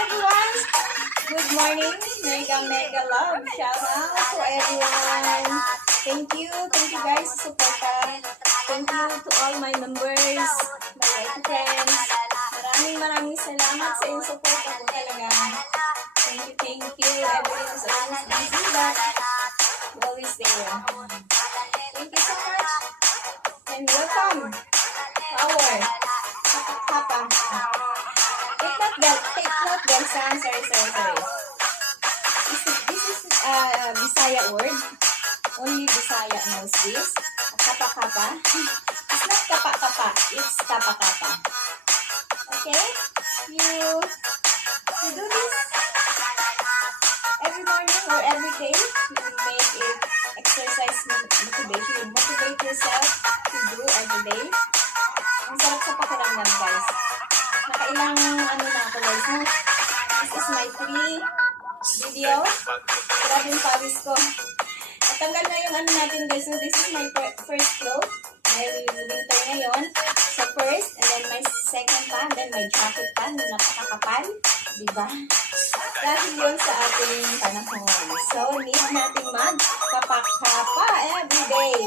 everyone! Good morning! Mega love! Shout out to everyone! Thank you guys sa suporta. Thank you to all my members, my right friends. Maraming salamat sa iyong suporta po talaga. Thank you. Everything is always busy, but you always there. Thank you so much. And welcome to our Hapa. Take note guys, sorry. This is Bisaya word. Only Bisaya knows this. Kapa. It's not kapa, it's kapa. Okay? You do this every morning or every day. You make it exercise motivation. You motivate yourself to do every day. Ang sarap sa pakiramdam guys. Nakailang na ako guys, no? This is my free video. Grabe yung pawis ko. Natanggal na yung natin guys. So this is my first cloth. May winter ngayon. So first, and then my second pa, and then my jacket pa, na napakakapal. Diba? Dahil yun sa ating panahon. So need natin magkapa-kapa every day.